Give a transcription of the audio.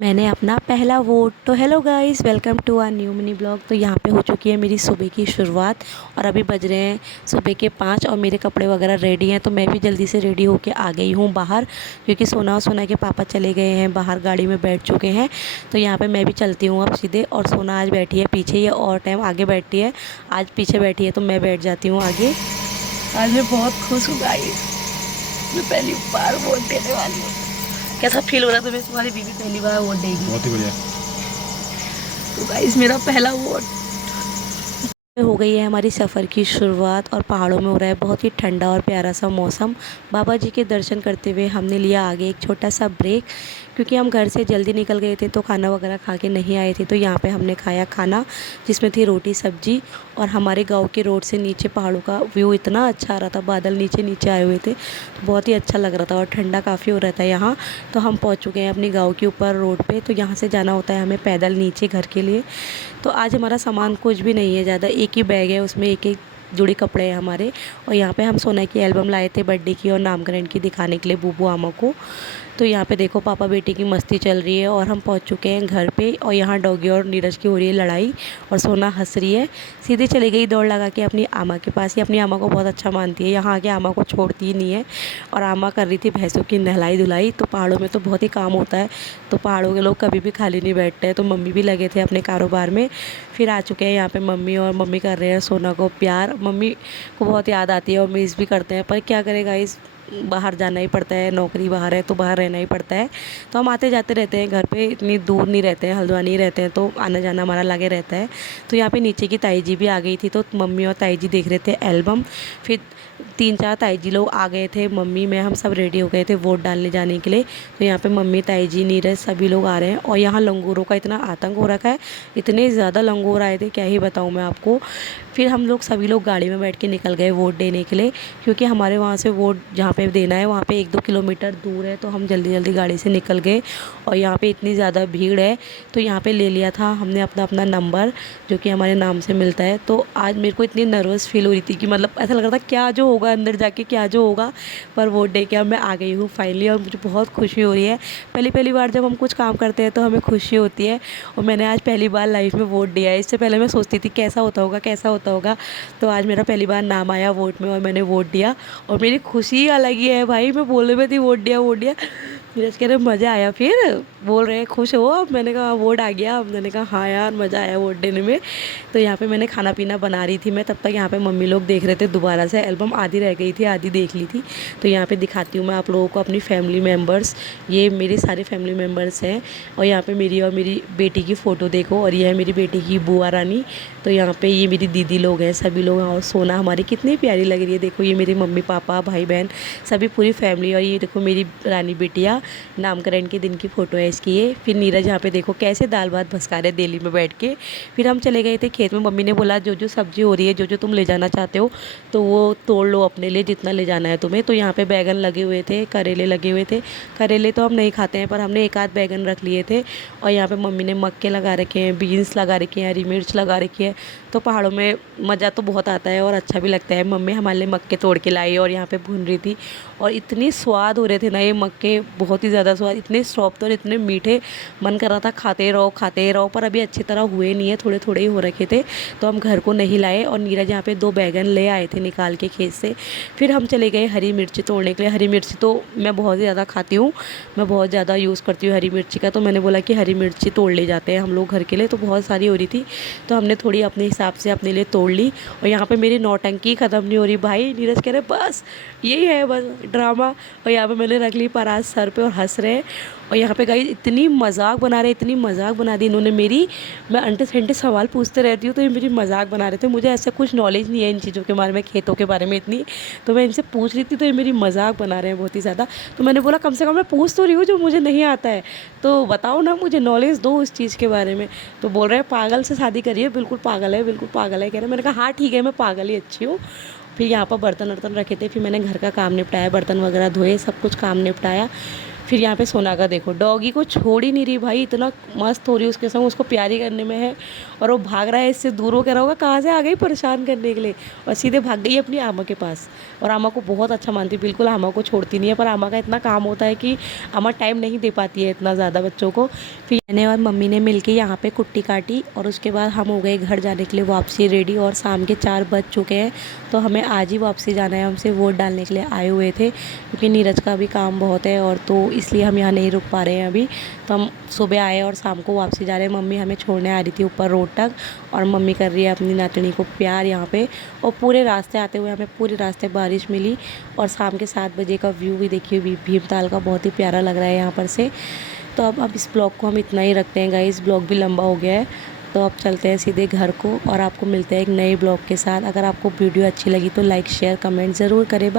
मैंने अपना पहला वोट। तो hello guys, welcome to our new mini blog. तो यहाँ पे हो चुकी है मेरी सुबह की शुरुआत और अभी बज रहे हैं सुबह के 5 और मेरे कपड़े वगैरह रेडी हैं। तो मैं भी जल्दी से रेडी होके आ गई हूँ बाहर, क्योंकि सोना और सोना के पापा चले गए हैं बाहर, गाड़ी में बैठ चुके हैं। तो यहाँ पर मैं भी चलती हूँ अब सीधे। और सोना आज बैठी है पीछे, ये और टाइम आगे बैठती है, आज पीछे बैठी है तो मैं बैठ जाती हूँ आगे। आज मैं बहुत खुश हूँ गाइस, मैं पहली बार वोट देने वाली हूँ। कैसा फील हो रहा है तुम्हें? तुम्हारी बीवी पहली बार वोट देगी। बहुत ही बढ़िया। तो गाइस मेरा पहला वोट। हो गई है हमारी सफ़र की शुरुआत और पहाड़ों में हो रहा है बहुत ही ठंडा और प्यारा सा मौसम। बाबा जी के दर्शन करते हुए हमने लिया आगे एक छोटा सा ब्रेक, क्योंकि हम घर से जल्दी निकल गए थे तो खाना वगैरह खा के नहीं आए थे। तो यहाँ पे हमने खाया खाना, जिसमें थी रोटी सब्जी। और हमारे गांव के रोड से नीचे पहाड़ों का व्यू इतना अच्छा आ रहा था, बादल नीचे नीचे आए हुए थे तो बहुत ही अच्छा लग रहा था और ठंडा काफ़ी हो रहा था यहाँ। तो हम पहुँच चुके हैं अपनी गाँव के ऊपर रोड पर। तो यहाँ से जाना होता है हमें पैदल नीचे घर के लिए। तो आज हमारा सामान कुछ भी नहीं है ज़्यादा, एक ही बैग है, उसमें एक एक जोड़ी कपड़े हैं हमारे। और यहाँ पे हम सोना की एल्बम लाए थे बर्थडे की और नामकरण की दिखाने के लिए बूबू आमा को। तो यहाँ पे देखो पापा बेटी की मस्ती चल रही है और हम पहुँच चुके हैं घर पे। और यहाँ डॉगी और नीरज की हो रही है लड़ाई और सोना हंस रही है। सीधे चली गई दौड़ लगा के अपनी आमा के पास। ये अपनी आमा को बहुत अच्छा मानती है, यहाँ आके आमा को छोड़ती ही नहीं है। और आमा कर रही थी भैंसों की नहलाई धुलाई। तो पहाड़ों में तो बहुत ही काम होता है, तो पहाड़ों के लोग कभी भी खाली नहीं बैठते हैं। तो मम्मी भी लगे थे अपने कारोबार में। फिर आ चुके हैं यहाँ पे मम्मी, और मम्मी कर रहे हैं सोना को प्यार। मम्मी को बहुत याद आती है और मिस भी करते हैं, पर क्या करेगा, इस बाहर जाना ही पड़ता है, नौकरी बाहर है तो बाहर रहना ही पड़ता है। तो हम आते जाते रहते हैं, घर पे इतनी दूर नहीं रहते हैं, हल्द्वानी ही रहते हैं, तो आना जाना हमारा लगे रहता है। तो यहाँ पे नीचे की ताई जी भी आ गई थी, तो मम्मी और ताई जी देख रहे थे एल्बम। फिर 3-4 ताई जी लोग आ गए थे, मम्मी मैं हम सब रेडी हो गए थे वोट डालने जाने के लिए। तो यहाँ पे मम्मी, ताई जी, नीरज सभी लोग आ रहे हैं। और यहाँ लंगूरों का इतना आतंक हो रखा है, इतने ज़्यादा लंगूर आए थे क्या ही बताऊँ मैं आपको। फिर हम लोग सभी लोग गाड़ी में बैठ के निकल गए वोट देने के लिए, क्योंकि हमारे वहाँ से वोट जहाँ पे देना है वहाँ पे 1-2 किलोमीटर दूर है। तो हम जल्दी जल्दी गाड़ी से निकल गए और यहाँ पे इतनी ज़्यादा भीड़ है, तो यहाँ पे ले लिया था हमने अपना अपना नंबर, जो कि हमारे नाम से मिलता है। तो आज मेरे को इतनी नर्वस फील हो रही थी कि मतलब ऐसा लग रहा था क्या जो होगा अंदर जाके, क्या जो होगा। पर वोट दे के अब मैं आ गई हूँ फाइनली और मुझे बहुत खुशी हो रही है। पहली पहली बार जब हम कुछ काम करते हैं तो हमें खुशी होती है, और मैंने आज पहली बार लाइफ में वोट दिया है। इससे पहले मैं सोचती थी कैसा होता होगा, कैसा होता होगा। तो आज मेरा पहली बार नाम आया वोट में और मैंने वोट दिया, और मेरी खुशी अलग ही है भाई। मैं बोलने में थी वोट दिया वोट दिया, नीरज कह रहे मज़ा आया, फिर बोल रहे हैं खुश हो। अब मैंने कहा वोट आ गया, अब मैंने कहा हाँ यार मज़ा आया वोट देने में। तो यहाँ पे मैंने खाना पीना बना रही थी मैं, तब तक यहाँ पे मम्मी लोग देख रहे थे दोबारा से एल्बम, आधी रह गई थी आधी देख ली थी। तो यहाँ पे दिखाती हूँ मैं आप लोगों को अपनी फैमिली मेम्बर्स, ये मेरे सारे फैमिली मेम्बर्स हैं। और यहाँ पे मेरी और मेरी बेटी की फ़ोटो देखो, और ये है मेरी बेटी की बुआ रानी। तो यहाँ पे ये मेरी दीदी लोग हैं, सभी लोग हैं। और सोना हमारी कितनी प्यारी लग रही है, देखो ये मेरे मम्मी पापा भाई बहन सभी पूरी फैमिली। और ये देखो मेरी रानी बिटिया, नामकरण के दिन की फ़ोटो है इसकी ये। फिर नीरज यहाँ पे देखो कैसे दाल भात भसका रहे दिल्ली में बैठ के। फिर हम चले गए थे खेत में, मम्मी ने बोला जो जो सब्ज़ी हो रही है, जो जो तुम ले जाना चाहते हो तो वो तोड़ लो अपने लिए, जितना ले जाना है तुम्हें। तो यहाँ पे बैगन लगे हुए थे, करेले लगे हुए थे। करेले तो हम नहीं खाते हैं, पर हमने एक आध बैगन रख लिए थे। और यहाँ पे मम्मी ने मक्के लगा रखे हैं, बीन्स लगा रखे हैं, हरी मिर्च लगा रखी है। तो पहाड़ों में मज़ा तो बहुत आता है और अच्छा भी लगता है। मम्मी हमारे लिए मक्के तोड़ के लाई और यहाँ पे भून रही थी, और इतनी स्वाद हो रहे थे ना ये मक्के, बहुत ही ज़्यादा स्वाद, इतने सॉफ्ट और इतने मीठे, मन कर रहा था खाते रहो खाते रहो। पर अभी अच्छी तरह हुए नहीं है, थोड़े थोड़े ही हो रखे थे, तो हम घर को नहीं लाए। और नीरज यहाँ पे 2 बैगन ले आए थे निकाल के खेत से। फिर हम चले गए हरी मिर्ची तोड़ने के लिए। हरी मिर्ची तो मैं बहुत ज़्यादा खाती हूँ, मैं बहुत ज़्यादा यूज़ करती हूँ हरी मिर्ची का। तो मैंने बोला कि हरी मिर्ची तोड़ ले जाते हैं हम लोग घर के लिए, तो बहुत सारी हो रही थी तो हमने थोड़ी अपने हिसाब से अपने लिए तोड़ ली। और यहाँ पे मेरी नौटंकी ख़त्म नहीं हो रही भाई, नीरज कह रहे बस यही है बस ड्रामा। और यहाँ पे मैंने रख ली परात सर पे और हंस रहे हैं। और यहाँ पे गाइस इतनी मजाक बना रहे, इतनी मजाक बना दी इन्होंने मेरी। मैं अंटे संटे सवाल पूछते रहती हूँ तो ये मेरी मजाक बना रहे थे। मुझे ऐसा कुछ नॉलेज नहीं है इन चीज़ों के बारे में, खेतों के बारे में इतनी, तो मैं इनसे पूछ रही थी तो ये मेरी मजाक बना रहे हैं बहुत ही ज़्यादा। तो मैंने बोला कम से कम मैं पूछ तो रही हूँ जो मुझे नहीं आता है, तो बताओ ना मुझे नॉलेज दो उस चीज़ के बारे में। तो बोल रहे हैं पागल से शादी करिए, बिल्कुल पागल है, बिल्कुल पागल है कह रहे। मैंने कहा हाँ ठीक है मैं पागल ही अच्छी हूँ। फिर यहाँ पर बर्तन वर्तन रखे थे, फिर मैंने घर का काम निपटाया, बर्तन वगैरह धोए, सब कुछ काम निपटाया। फिर यहाँ पे सोना का देखो, डॉगी को छोड़ ही नहीं रही भाई, इतना मस्त हो रही है उसके संग, उसको प्यारी करने में है। और वो भाग रहा है इससे दूर, वो कह रहा होगा कहाँ से आ गई परेशान करने के लिए, और सीधे भाग गई अपनी आमा के पास। और आमा को बहुत अच्छा मानती है, बिल्कुल आमा को छोड़ती नहीं है, पर आमा का इतना काम होता है कि आमा टाइम नहीं दे पाती है इतना ज़्यादा बच्चों को। फिर मैंने और मम्मी ने मिलके यहाँ पे कुट्टी काटी, और उसके बाद हम हो गए घर जाने के लिए वापसी रेडी। और शाम के 4 बज चुके हैं, तो हमें आज ही वापसी जाना है। हमसे वोट डालने के लिए आए हुए थे, क्योंकि नीरज का भी काम बहुत है, और तो इसलिए हम यहाँ नहीं रुक पा रहे हैं अभी। तो हम सुबह आए और शाम को वापसी जा रहे हैं। मम्मी हमें छोड़ने आ रही थी ऊपर रोड तक, और मम्मी कर रही है अपनी नातनी को प्यार यहाँ पे। और पूरे रास्ते आते हुए हमें पूरे रास्ते बारिश मिली, और शाम के 7 बजे का व्यू भी देखिए भीमताल का, बहुत ही प्यारा लग रहा है यहाँ पर से। तो अब इस ब्लॉग को हम इतना ही रखते हैं गाइस, ब्लॉग भी लंबा हो गया है। तो अब चलते हैं सीधे घर को, और आपको मिलते हैं एक नए ब्लॉग के साथ। अगर आपको वीडियो अच्छी लगी तो लाइक शेयर कमेंट ज़रूर करें।